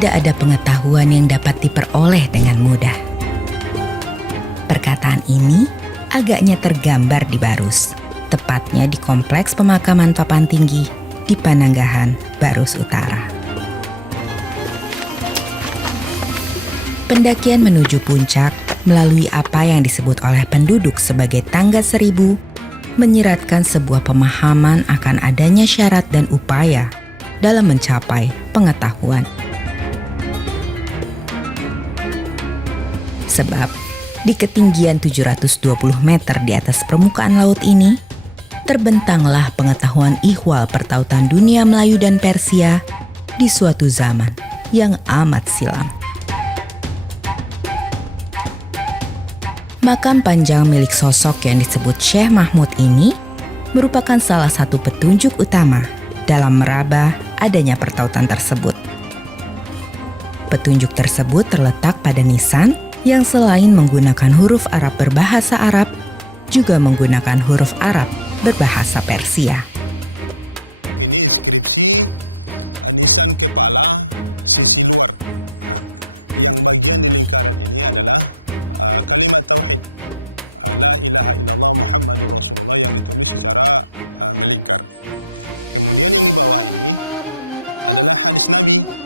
tidak ada pengetahuan yang dapat diperoleh dengan mudah. Perkataan ini agaknya tergambar di Barus, tepatnya di Kompleks Pemakaman Papan Tinggi di Pananggahan, Barus Utara. Pendakian menuju puncak melalui apa yang disebut oleh penduduk sebagai Tangga Seribu menyiratkan sebuah pemahaman akan adanya syarat dan upaya dalam mencapai pengetahuan. Sebab di ketinggian 720 meter di atas permukaan laut ini, terbentanglah pengetahuan ihwal pertautan dunia Melayu dan Persia di suatu zaman yang amat silam. Makam panjang milik sosok yang disebut Syekh Mahmud ini merupakan salah satu petunjuk utama dalam meraba adanya pertautan tersebut. Petunjuk tersebut terletak pada nisan yang selain menggunakan huruf Arab berbahasa Arab, juga menggunakan huruf Arab berbahasa Persia. Ini inskripsi nisan kepala sisi luar. Yang bagian di lingkaran ini adalah kalimat tauhid, la ilaha illallah Muhammadur Rasulullah, yang ditulis secara melingkar. Kemudian yang di bawah ini adalah hadis Nabi.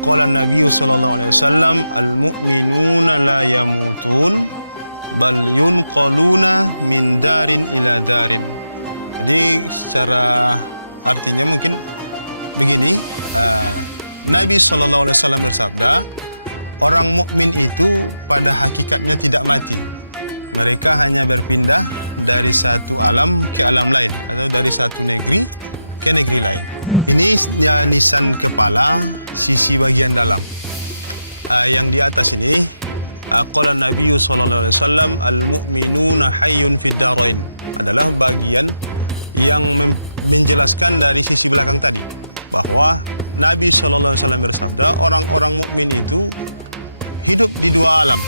Qala Nabi sallallahu alaihi wasallam, al-mu'minuna la yamutun bal yunqaluna min darin ila darin. Jadi secara artinya mungkin begini, Nabi sallallahu alaihi wasallam bersabda, orang mukmin itu pada hakikatnya tidak mati. Mereka hanya berpindah dari satu alam ke alam lain, atau dari satu negeri ke negeri lain. Ini nisan kepala sisi bagian dalam. Yang di atas ini, qala Nabi sallallahu alaihi wasallam, al-mu'minuna hayyun fid darain, adalah bagian yang menjelaskan dari sisi belakang tadi, bahwa Nabi sallallahu alaihi wasallam bersabda, orang-orang mukmin itu hidup di dua alam,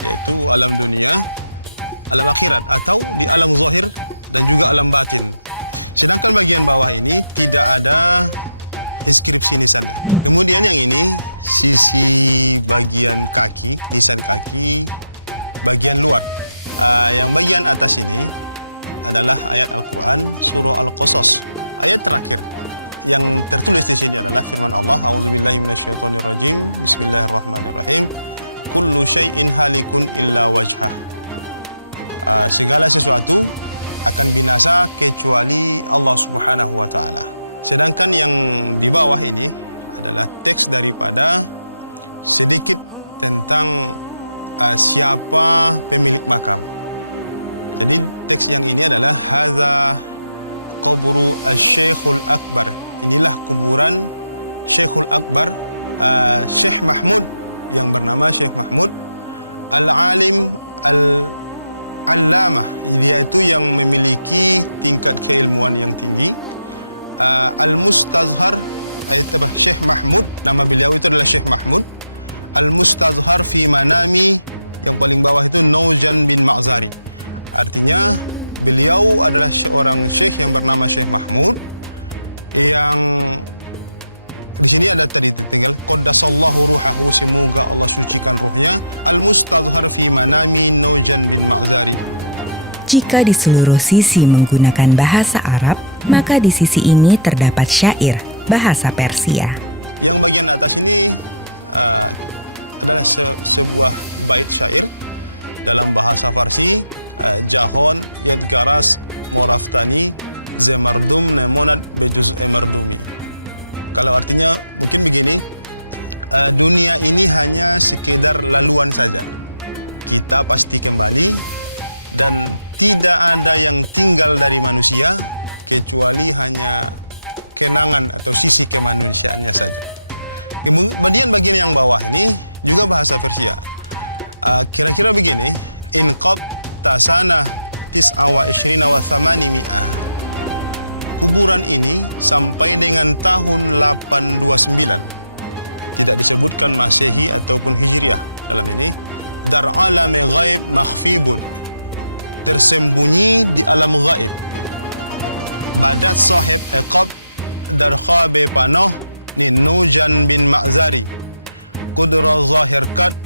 yaitu alam dunia, alam akhirat, atau di alam zahir dan juga alam batin. Sedangkan bagian bawah ini tidak ada inskripsi nisannya. Kemudian yang ini sisi bagian kaki, nisan kaki bagian luar. Yang bagian atas ini adalah ayat Al-Quran surah Al-Qasas, ayat terakhir. Yang tertulis di sini adalah firman Allah, a'udzubillahi minasyaitonirrajim, bismillahirrahmanirrahim, kullu syai'in halikun illa wajhah. Segala sesuatu akan binasa kecuali Allah Subhanahu wa taala. Sedangkan yang di bawah ini adalah teks daripada sedikit tentang siapa pemilik makam. Jadi teks yang ini adalah hadza qabru asy-Syekhul Akbar. Inilah kuburan Syekhul Akbar, Syekh Mahmud, yang bernama Syekh Mahmud Al-Alim Al-Allamah, yaitu yang memiliki tingkat keilmuan yang tinggi. Al-Mustazhar, Syekh Mahmud, nama beliau itu adalah Syekh Mahmud Al-Mustazhar fi manami, yang paling bawah itu Naujan bin Ma'zari. Artinya beliau adalah seorang syekh yang bernama Syekh Mahmud, yang di sini ada tadi tinggal qaddasallahu ruhahu, semoga Allah sucikan ruhnya, al-mustazhar fi manami Naujan bin Ma'zari. Jika di seluruh sisi menggunakan bahasa Arab, maka di sisi ini terdapat syair bahasa Persia. Yang bagian atas ini adalah sebuah bait syair dalam bahasa Farsi, Jahon Yadgaras Moraftani Zemardum Nemonat Bejuz Emardumi. Kalau artinya mungkin begini, dunia ini hanya sekedar laluan saja. Kita pasti kembali dan tidak ada yang tinggal dari manusia kecuali hanya kenangan atau sisi kemanusiaannya saja. Kemudian bagian yang bawah ini juga bahasa Persia. Kira-kira begini, inqab tasana tis'a ishrina wa thamanimi'ah. Kuburan ini sampai dengan tahun 829. Tidak disebutkan Masehi ataupun Hijriah dalam ini. Dar alami ghaib makhfibun, tersembunyi di alam ghaib. Badat sahib iqab dar khabe panoh Ni Nujan bin Ma'zari, Qudra Zahir Kat,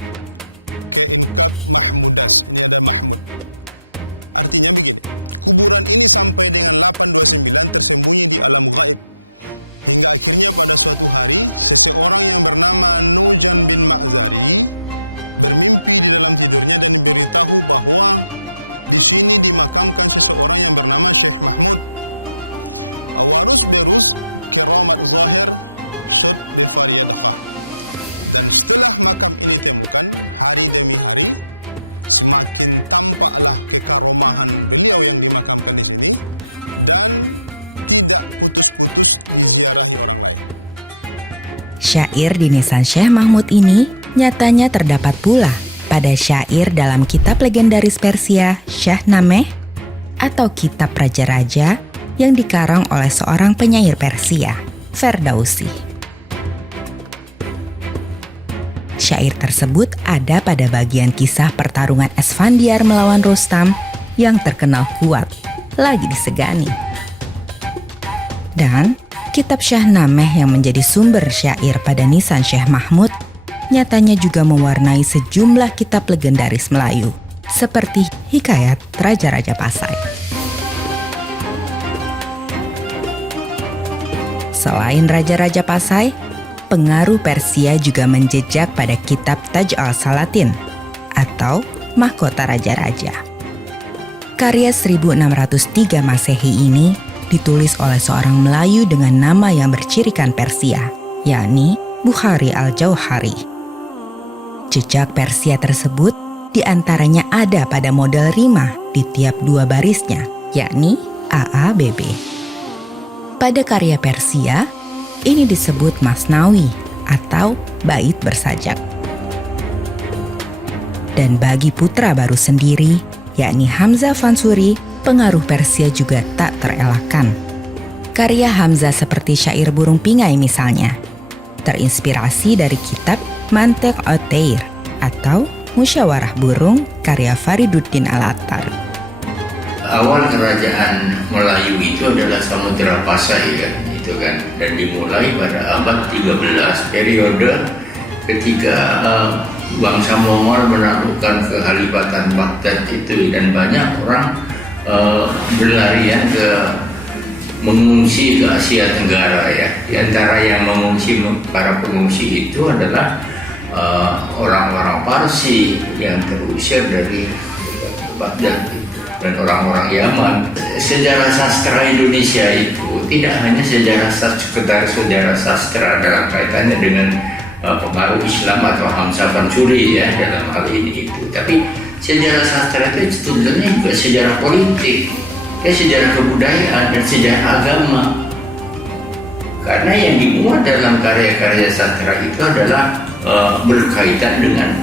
Keinkab Mahmudas. Ini ada Mahmud. Artinya begini, kuburan ini sampai dengan 829 tersembunyi di alam gaib. Hingga akhirnya pada suatu hari, seseorang yang bernama Nujan bin Ma'zari bermimpi di dalam tidurnya dan diberitahu bahwa di sini dimakamkan seseorang yang bernama Syekh Mahmud. Awarus berus keramat zahir sud befariyadakah. Dan setelah makam ini temukan, hari demi hari, semakin tampaklah kekaromahan beliau yang dimakamkan di sini dan tidak putus-putus diziarahi orang lain. Syair di nisan Syekh Mahmud ini nyatanya terdapat pula pada syair dalam kitab legendaris Persia Syahnameh atau kitab raja-raja yang dikarang oleh seorang penyair Persia, Ferdausi. Syair tersebut ada pada bagian kisah pertarungan Esfandiar melawan Rostam yang terkenal kuat, lagi disegani. Dan kitab Syahnameh yang menjadi sumber syair pada nisan Syekh Mahmud nyatanya juga mewarnai sejumlah kitab legendaris Melayu, seperti Hikayat Raja-Raja Pasai. Selain Raja-Raja Pasai, pengaruh Persia juga menjejak pada kitab Taj al-Salatin atau Mahkota Raja-Raja. Karya 1603 Masehi ini ditulis oleh seorang Melayu dengan nama yang bercirikan Persia, yakni Bukhari al-Jauhari. Jejak Persia tersebut diantaranya ada pada model rima di tiap dua barisnya, yakni AABB. Pada karya Persia, ini disebut Masnawi atau bait bersajak. Dan bagi putra baru sendiri, yakni Hamzah Fansuri, pengaruh Persia juga tak terelakkan. Karya Hamzah seperti syair burung pingai misalnya, terinspirasi dari kitab Mantiq At-Tair atau Musyawarah Burung karya Fariduddin Al-Attar. Awal kerajaan Melayu itu adalah Samudra Pasai ya. Kan? Dan dimulai pada abad 13, periode ketika bangsa Mongol menaklukkan kehalifatan Baghdad itu, dan banyak orang berlarian mengungsi ke Asia Tenggara ya. Di antara yang mengungsi, para pengungsi itu adalah orang-orang Parsi yang terusir dari Baghdad dan orang-orang Yaman. Sejarah sastra Indonesia itu tidak hanya sekedar sejarah sastra dalam kaitannya dengan pengaruh Islam atau Hamzah Fansuri ya dalam hal ini itu, tapi sejarah sastra itu sebetulnya juga sejarah politik, ya, sejarah kebudayaan dan sejarah agama. Karena yang dimuat dalam karya-karya sastra itu adalah berkaitan dengan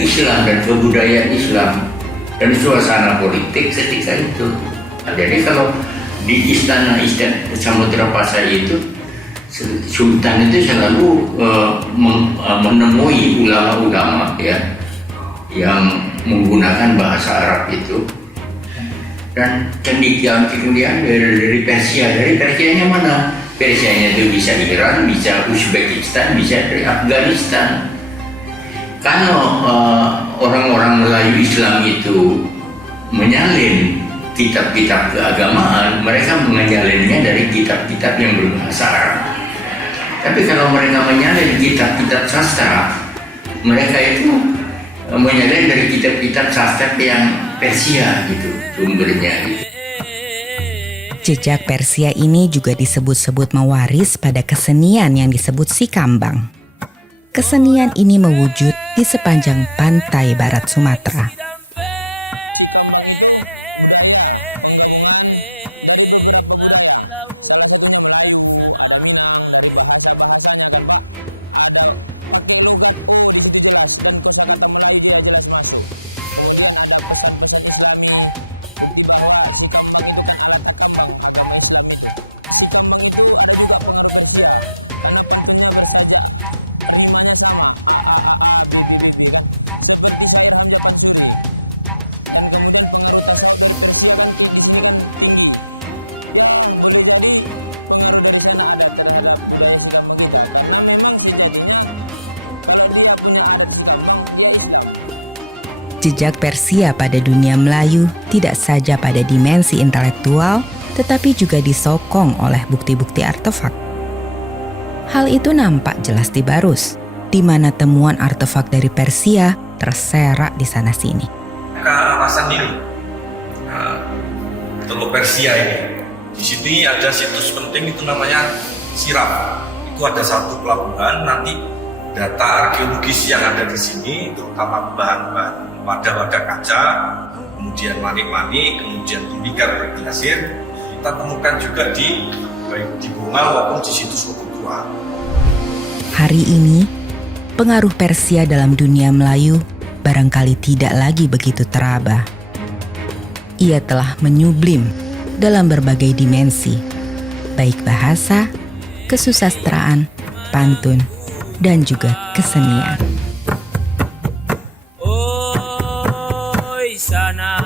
Islam dan kebudayaan Islam dan suasana politik ketika itu. Nah, jadi kalau di istana Samudra Pasai itu, Sultan itu selalu menemui ulama-ulama ya yang menggunakan bahasa Arab itu, dan cendekiawan dari Persia. Dari Persianya mana? Persianya itu bisa Iran, bisa Uzbekistan, bisa dari Afghanistan. Kalau orang-orang Melayu Islam itu menyalin kitab-kitab keagamaan, mereka menyalinnya dari kitab-kitab yang berbahasa Arab. Tapi kalau mereka menyalin kitab-kitab sastra, mereka itu menyalin dari kitab-kitab sastra yang Persia gitu sumbernya gitu. Jejak Persia ini juga disebut-sebut mewaris pada kesenian yang disebut Sikambang. Kesenian ini mewujud di sepanjang pantai barat Sumatera. Sikambang itu budaya penggabungan dari beberapa budaya. Salah satunya Melayu, ada Minang, dari bahasa-bahasanya kan Pak. Ada pakai logat O di situ jelas, dan kosakata Melayu dia jelas masuk. Kemudian ada pesan-pesan Islami, bukti bahwa Sikambang itu kan alat takambang agama Islam itu. Sikambang itu ada juga pengaruh Persia, karena pantunnya bersajak, rimanya sama, A A A A B B B B kan, seperti syair Hamzah Fansuri. Dan kemudian pengaruh tasawuf dari Persia kan di sini kan tinggi. Ya boleh jadi pengaruh dari sana ada terhadap budaya Sikambang kita. Karena memang sejatinya kalau dia punya adat Sikambang, dia Islam. Jejak Persia pada dunia Melayu tidak saja pada dimensi intelektual, tetapi juga disokong oleh bukti-bukti artefak. Hal itu nampak jelas di Barus, di mana temuan artefak dari Persia terserak di sana-sini. Kawasan Nil, Teluk Persia ini. Di sini ada situs penting itu namanya Siram. Itu ada satu pelabuhan, nanti data arkeologis yang ada di sini, terutama bahan-bahan wadah-wadah kaca, kemudian manik-manik, kemudian tembikar berglasir, kita temukan juga baik di Bunga maupun di situs Lubuk Tua. Hari ini, pengaruh Persia dalam dunia Melayu barangkali tidak lagi begitu teraba. Ia telah menyublim dalam berbagai dimensi, baik bahasa, kesusastraan, pantun, dan juga kesenian. Oi sana